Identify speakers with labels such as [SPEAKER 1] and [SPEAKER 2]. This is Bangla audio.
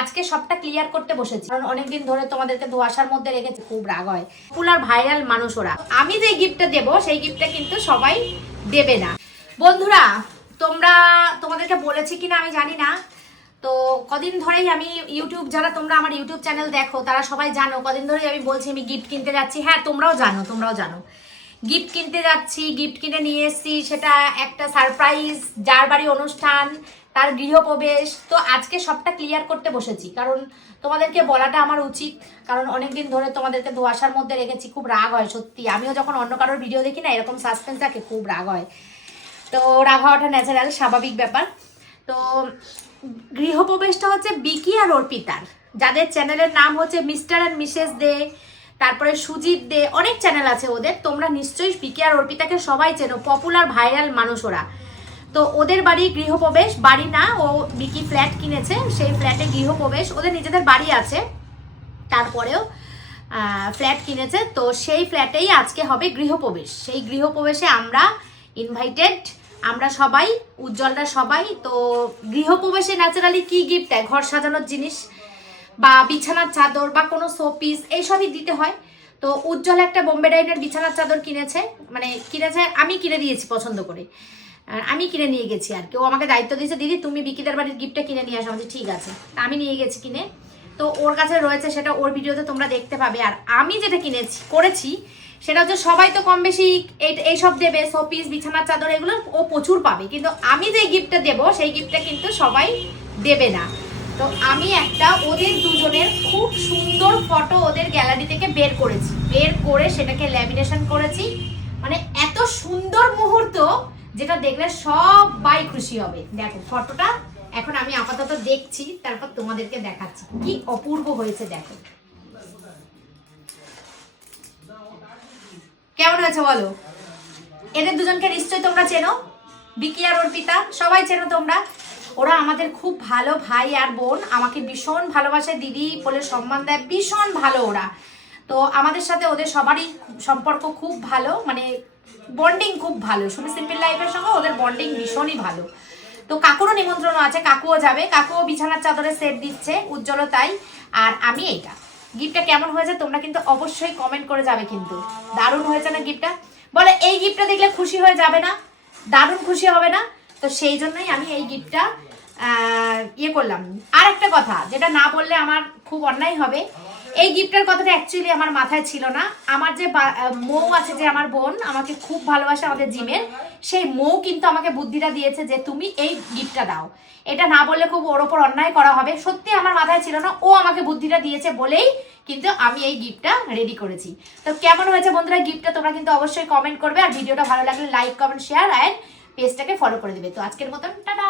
[SPEAKER 1] আজকে সবটা ক্লিয়ার করতে বসেছি। কারণ অনেকদিন ধরে তোমাদেরকে ধোয়াশার মধ্যে রেখেছি, খুব রাগ হয়। পপুলার ভাইরাল মানুষ ওরা আমি যে গিফটটা দেবো, সেই গিফটটা কিন্তু সবাই দেবে না। বন্ধুরা, তোমরা, তোমাদেরকে বলেছি কিনা আমি জানি না। তো কদিন ধরেই আমি ইউটিউব যারা তোমরা আমার ইউটিউব চ্যানেল দেখো, তারা সবাই জানো, কদিন ধরেই আমি বলছি আমি গিফট কিনতে যাচ্ছি। হ্যাঁ তোমরাও জানো তোমরাও জানো। গিফট কিনতে যাচ্ছি গিফট কিনে নিয়ে এসেছি, সেটা একটা সারপ্রাইজ যার বাড়ি অনুষ্ঠান তার গৃহপ্রবেশ। তো আজকে সবটা ক্লিয়ার করতে বসেছি। কারণ তোমাদেরকে বলাটা আমার উচিত। কারণ অনেকদিন ধরে তোমাদেরকে ধোয়াশার মধ্যে রেখেছি, খুব রাগ হয়, সত্যি। আমিও যখন অন্য কারোর ভিডিও দেখি না, এরকম সাসপেন্স থাকে, খুব রাগ হয়। তো রাগ হওয়াটা ন্যাচারাল স্বাভাবিক ব্যাপার। তো গৃহপ্রবেশটা হচ্ছে বিকি আর অর্পিতার। যাদের চ্যানেলের নাম হচ্ছে মিস্টার অ্যান্ড মিসেস দে, তারপরে সুজিত দে, অনেক চ্যানেল আছে ওদের। তোমরা নিশ্চয়ই বিকি আর অর্পিতাকে সবাই চেনো পপুলার ভাইরাল মানুষ ওরা। তো ওদের বাড়ি গৃহপ্রবেশ, বাড়ি না, ও বিকি ফ্ল্যাট কিনেছে, সেই ফ্ল্যাটে গৃহপ্রবেশ, ওদের নিজেদের বাড়ি আছে। তারপরেও ফ্ল্যাট কিনেছে, তো সেই ফ্ল্যাটেই আজকে হবে গৃহপ্রবেশ। সেই গৃহপ্রবেশে আমরা ইনভাইটেড আমরা সবাই, উজ্জ্বলরা সবাই, তো গৃহপ্রবেশে ন্যাচারালি কি গিফট দেয়? ঘর সাজানোর জিনিস বা বিছানার চাদর বা কোনো শোপিস এইসবই দিতে হয়। তো উজ্জ্বল একটা বোম্বে ডাইনের বিছানার চাদর কিনেছে মানে কিনেছে, আমি কিনে দিয়েছি পছন্দ করে। আমি কিনে নিয়ে গেছি আর কি। ও আমাকে দায়িত্ব দিয়েছে, দিদি, তুমি বিকিদের বাড়ির গিফটটা কিনে নিয়ে আসো। আমি ঠিক আছে। তা আমি নিয়ে গেছি কিনে। তো ওর কাছে রয়েছে সেটা, ওর ভিডিওতে তোমরা দেখতে পাবে। আর আমি যেটা কিনেছি, করেছি, সেটা হচ্ছে সবাই তো কম বেশি এই- এইসব দেবে, শোপিস, বিছানার চাদর, এগুলো ও প্রচুর পাবে। কিন্তু আমি যে গিফটটা দেবো, সেই গিফটটা কিন্তু সবাই দেবে না। তো আমি একটা ওদের দুজনের খুব সুন্দর ফটো ওদের গ্যালারি থেকে বের করেছি। বের করে সেটাকে ল্যামিনেশন করেছি। মানে এত সুন্দর মুহূর্ত যেটা দেখলে সবাই খুশি হবে। দেখো, ফটোটা এখন আমি আপাতত দেখছি, তারপর তোমাদেরকে দেখাচ্ছি। কি অপূর্ব হয়েছে, দেখো। কেমন হয়েছে বলো? এদের দুজনকে নিশ্চয়ই তোমরা চেনো। বিকি আর অর্পিতা, সবাই চেনো তোমরা। ওরা আমাদের খুব ভালো ভাই আর বোন। আমাকে ভীষণ ভালোবাসে, দিদি বলে সম্মান দেয়, ভীষণ ভালো ওরা। তো আমাদের সাথে ওদের সবারই সম্পর্ক খুব ভালো। মানে বন্ডিং খুব ভালো। সুমি সিম্পল লাইফের সঙ্গে ওদের বন্ডিং ভীষণই ভালো। তো কাকুরও নিমন্ত্রণ আছে, কাকুও যাবে। কাকুও বিছানার চাদরের সেট দিচ্ছে উজ্জ্বলও তাই। আর আমি এইটা। গিফটটা কেমন হয়েছে তোমরা কিন্তু অবশ্যই কমেন্ট করে যাবে কিন্তু। দারুণ হয়েছে না গিফটটা বলে, এই গিফটটা দেখলে খুশি হয়ে যাবে না। দারুণ খুশি হবে না? তো সেই জন্যই আমি এই গিফটটা ইয়ে করলাম। আর একটা কথা, যেটা না বললে আমার খুব অন্যায় হবে। এই গিফটের কথাটা অ্যাকচুয়ালি আমার মাথায় ছিল না। আমার যে মৌ আছে যে আমার বোন, আমাকে খুব ভালোবাসে আমাদের জিমের, সেই মৌ কিন্তু আমাকে বুদ্ধিটা দিয়েছে যে তুমি এই গিফটটা দাও। এটা না বললে খুব ওর ওপর অন্যায় করা হবে। সত্যি আমার মাথায় ছিল না, ও আমাকে বুদ্ধিটা দিয়েছে বলেই কিন্তু আমি এই গিফটটা রেডি করেছি। তো কেমন হয়েছে বন্ধুরা গিফটটা তোমরা কিন্তু অবশ্যই কমেন্ট করবে। আর ভিডিওটা ভালো লাগলে লাইক কমেন্ট শেয়ার অ্যান্ড পেজটাকে ফলো করে দিবে। তো আজকের মতন, টাটা!